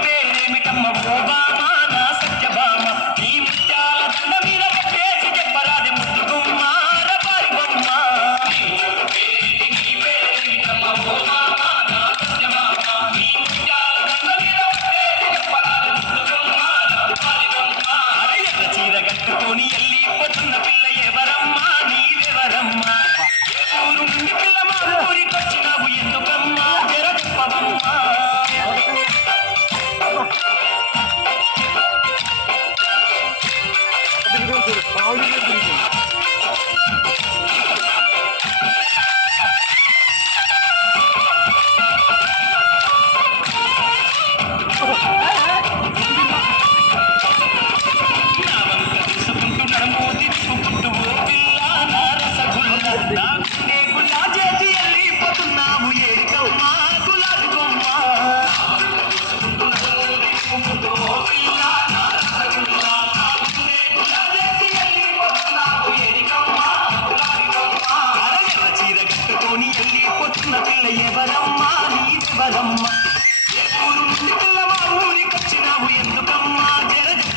పేర్లేమిటమ్మ ఓ బాబా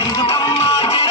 ఎందుకమ్మా జర